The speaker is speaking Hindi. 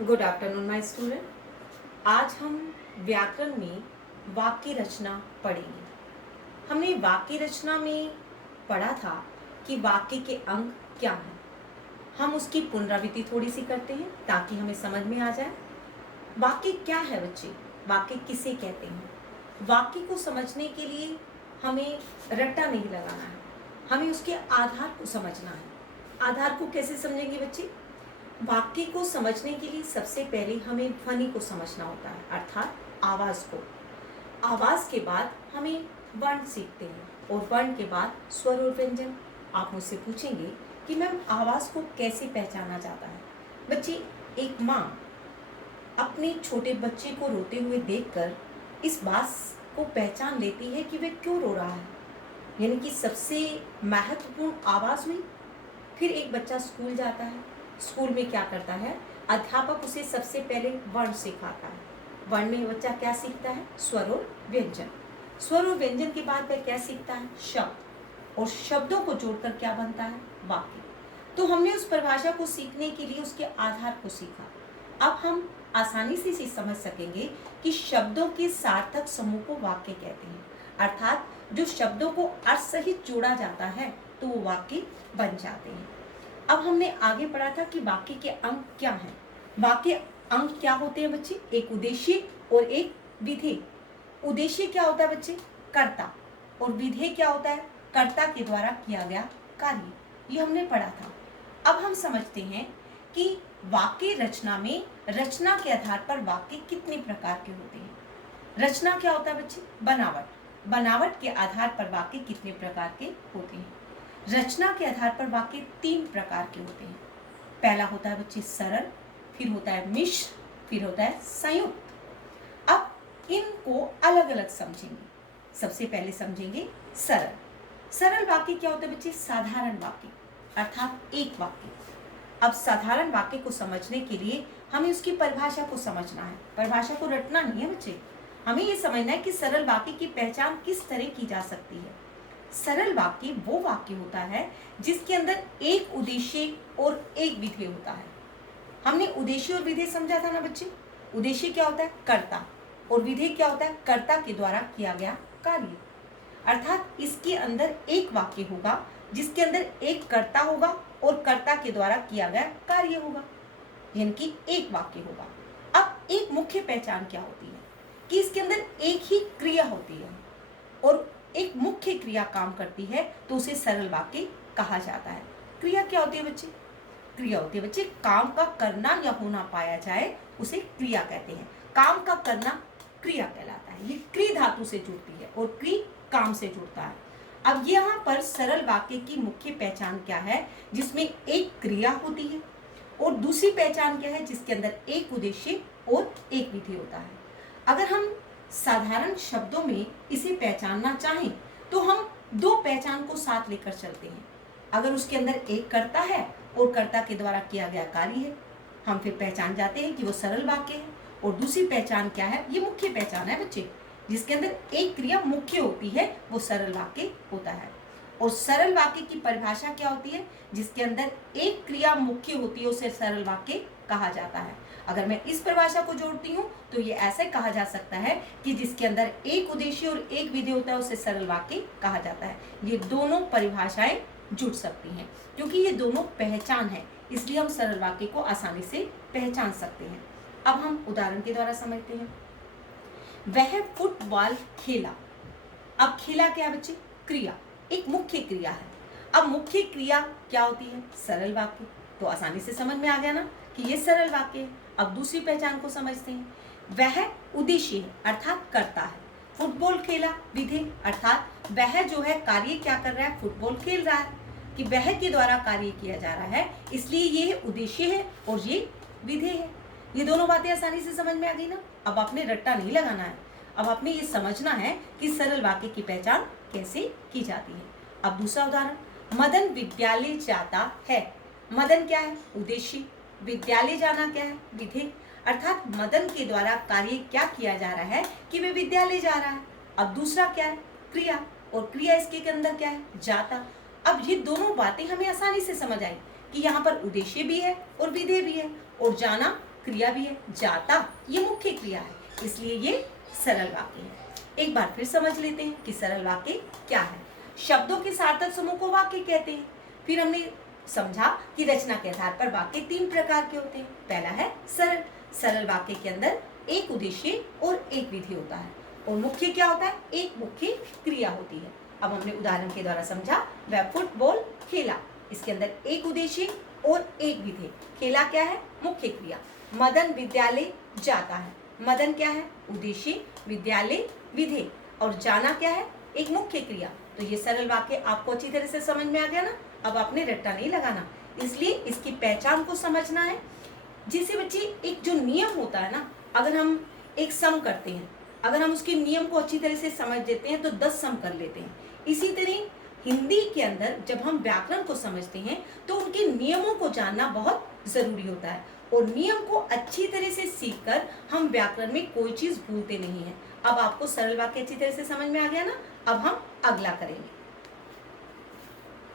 Good afternoon my student. आज हम व्याकरण में वाक्य रचना पढ़ेंगे। हमने वाक्य रचना में पढ़ा था कि वाक्य के अंग क्या हैं। हम उसकी पुनरावृत्ति थोड़ी सी करते हैं ताकि हमें समझ में आ जाए वाक्य क्या है। बच्चे, वाक्य किसे कहते हैं? वाक्य को समझने के लिए हमें रट्टा नहीं लगाना है, हमें उसके आधार को समझना है। आधार को कैसे समझेंगे बच्चे? वाक्य को समझने के लिए सबसे पहले हमें ध्वनि को समझना होता है, अर्थात आवाज को। आवाज के बाद हमें वर्ण सीखते हैं और वर्ण के बाद स्वर और व्यंजन। आप मुझसे पूछेंगे कि मैम आवाज को कैसे पहचाना जाता है? बच्चे, एक माँ अपने छोटे बच्चे को रोते हुए देखकर इस बात को पहचान लेती है कि वह क्यों रो रहा है, यानी कि सबसे महत्वपूर्ण आवाज हुई। फिर एक बच्चा स्कूल जाता है। स्कूल में क्या करता है? अध्यापक उसे सबसे पहले वर्ण सिखाता है। वर्ण में बच्चा क्या सीखता है? स्वर और व्यंजन। स्वर और व्यंजन के बाद वह क्या सीखता है? शब्द। और शब्दों को जोड़कर क्या बनता है? वाक्य। तो हमने उस परिभाषा को सीखने के लिए उसके आधार को सीखा। अब हम आसानी से इसे समझ सकेंगे कि शब्दों के सार्थक समूह को वाक्य कहते हैं, अर्थात जो शब्दों को अर्थ सहित जोड़ा जाता है तो वो वाक्य बन जाते हैं। अब हमने आगे पढ़ा था कि वाक्य के अंग क्या हैं। वाक्य अंग क्या होते हैं बच्चे? एक उद्देश्य और एक विधेय। उद्देश्य क्या होता है बच्चे? कर्ता। और विधेय क्या होता है? कर्ता के द्वारा किया गया कार्य। ये हमने पढ़ा था। अब हम समझते हैं कि वाक्य रचना में रचना के आधार पर वाक्य कितने प्रकार के होते हैं। रचना क्या होता है बच्चे? बनावट। बनावट के आधार पर वाक्य कितने प्रकार के होते हैं? रचना के आधार पर वाक्य 3 प्रकार के होते हैं। पहला होता है बच्चे सरल, फिर होता है मिश्र, फिर होता है संयुक्त। अब इनको अलग अलग समझेंगे। सबसे पहले समझेंगे सरल। सरल वाक्य क्या होता है बच्चे? साधारण वाक्य, अर्थात एक वाक्य। अब साधारण वाक्य को समझने के लिए हमें उसकी परिभाषा को समझना है। परिभाषा को रटना नहीं है बच्चे, हमें ये समझना है कि सरल वाक्य की पहचान किस तरह की जा सकती है। सरल वाक्य वो वाक्य होता है जिसके अंदर एक उद्देश्य और एक विधेय होता है। हमने उद्देश्य और विधेय समझा था ना बच्चे? उद्देश्य क्या होता है? कर्ता। और विधेय क्या होता है? कर्ता के द्वारा किया गया कार्य। अर्थात इसके अंदर एक वाक्य होगा जिसके अंदर एक कर्ता होगा और कर्ता के द्वारा किया गया कार्य होगा, यानी कि एक वाक्य होगा। अब एक मुख्य पहचान क्या होती है कि इसके अंदर एक ही क्रिया होती है और एक मुख्य क्रिया काम करती है, तो उसे सरल वाक्य कहा जाता है। क्रिया क्या होती है बच्चे? क्रिया होती है बच्चे काम का करना या होना पाया जाए उसे क्रिया कहते हैं। काम का करना क्रिया कहलाता है। ये क्रि धातु से जुड़ती है और क्रि काम से जुड़ता है। अब यहाँ पर सरल वाक्य की मुख्य पहचान क्या है? जिसमें एक क्रिया होती है। और दूसरी पहचान क्या है? जिसके अंदर एक उद्देश्य और एक विधि होता है। अगर हम साधारण शब्दों में इसे पहचानना चाहें तो हम 2 पहचान को साथ लेकर चलते हैं। अगर उसके अंदर एक कर्ता है और कर्ता के द्वारा किया गया कार्य है, हम फिर पहचान जाते हैं कि वो सरल वाक्य है। और दूसरी पहचान क्या है? ये मुख्य पहचान है बच्चे, जिसके अंदर एक क्रिया मुख्य होती है, वो सरल वाक्य होता है। और सरल वाक्य की परिभाषा क्या होती है? जिसके अंदर एक क्रिया मुख्य होती है उसे सरल वाक्य कहा जाता है। अगर मैं इस परिभाषा को जोड़ती हूँ तो ये ऐसे कहा जा सकता है कि जिसके अंदर एक उद्देश्य और एक विधेय होता है उसे सरल वाक्य कहा जाता है। ये दोनों परिभाषाएं जुड़ सकती हैं क्योंकि ये दोनों पहचान है, इसलिए हम सरल वाक्य को आसानी से पहचान सकते हैं। अब हम उदाहरण के द्वारा समझते हैं। वह फुटबॉल खेला। अब खेला क्या है बच्चे? क्रिया, एक मुख्य क्रिया है। अब मुख्य क्रिया क्या होती है? सरल वाक्य। तो आसानी से समझ में आ गया ना कि ये सरल वाक्य है। अब दूसरी पहचान को समझते हैं। वह उद्देश्य है, अर्थात कर्ता है। फुटबॉल खेला, विधेय, अर्थात वह जो है कार्य क्या कर रहा है? फुटबॉल खेल रहा है, कि वह के द्वारा कार्य किया जा रहा है, इसलिए ये उद्देश्य है और ये विधेय है। ये दोनों बातें आसानी से समझ में आ गई ना? अब आपने रट्टा नहीं लगाना है, अब आपने ये समझना है कि सरल वाक्य की पहचान कैसे की जाती है। अब दूसरा उदाहरण, मदन विद्यालय जाता है। मदन क्या है? उद्देश्य। विद्यालय जाना क्या है? विधेय। अर्थात मदन के द्वारा कार्य क्या किया जा रहा है कि वे विद्यालय जा रहा है। अब दूसरा क्या है? क्रिया। और क्रिया इसके अंदर क्या है? जाता। अब ये दोनों बातें हमें आसानी से समझ आई कि यहाँ पर उद्देश्य भी है और विधेय भी है और जाना क्रिया भी है। जाता ये मुख्य क्रिया है, इसलिए ये सरल वाक्य है। एक बार फिर समझ लेते हैं कि सरल वाक्य क्या है। शब्दों के सार्थक समूह को वाक्य कहते हैं। फिर हमने समझा कि रचना के आधार पर वाक्य 3 प्रकार के होते हैं। पहला है सरल। सरल वाक्य के अंदर एक उद्देश्य और एक विधि होता है, और मुख्य क्या होता है? एक मुख्य क्रिया होती है। अब हमने उदाहरण के द्वारा समझा, वह फुटबॉल खेला। इसके अंदर एक उद्देश्य और एक विधि। खेला क्या है? मुख्य क्रिया। मदन विद्यालय जाता है। मदन क्या है? उद्देश्य। विद्यालय विधेय, और जाना क्या है? एक मुख्य क्रिया। तो ये सरल वाक्य आपको अच्छी तरह से समझ में आ गया ना? अब आपने रट्टा नहीं लगाना, इसलिए इसकी पहचान को समझना है। जैसे बच्चे एक जो नियम होता है ना, अगर हम एक सम करते हैं, अगर हम उसके नियम को अच्छी तरह से समझ लेते हैं तो 10 सम कर लेते हैं। इसी तरह हिंदी के अंदर जब हम व्याकरण को समझते हैं तो उनके नियमों को जानना बहुत जरूरी होता है, और नियम को अच्छी तरह से सीखकर हम व्याकरण में कोई चीज भूलते नहीं है। अब आपको सरल वाक्य अच्छी तरह से समझ में आ गया ना? अब हम अगला करेंगे।